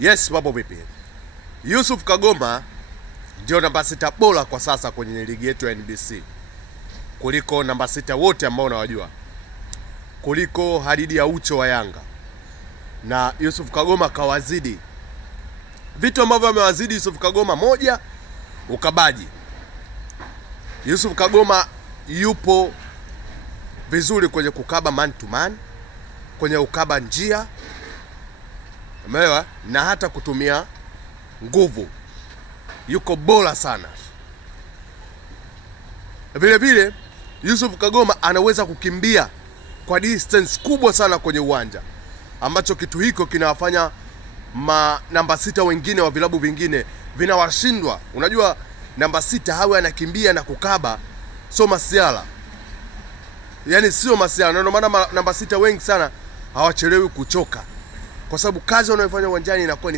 Yes, mambo vipi? Yusuf Kagoma ndio namba 6 bora kwa sasa kwenye ligi yetu ya NBC, kuliko namba 6 wote ambao unawajua, kuliko Hadidi ya Ucho wa Yanga. Na Yusuf Kagoma kawazidi vitu ambavyo amewazidi Yusuf Kagoma. Moja, ukabaji. Yusuf Kagoma yupo vizuri kwenye kukaba man to man, kwenye ukaba njia, umeelewa, na hata kutumia nguvu yuko bora sana. Vile vile Yusuf Kagoma anaweza kukimbia kwa distance kubwa sana kwenye uwanja, ambacho kitu hiko kinawafanya namba 6 wengine wa vilabu vingine vinawashindwa. Unajua namba 6 hawe anakimbia na kukaba, so masiala, yani sio masiala. Ndio maana namba 6 wengi sana hawachelewi kuchoka, kwa sababu kazi wanayofanya uwanjani inakuwa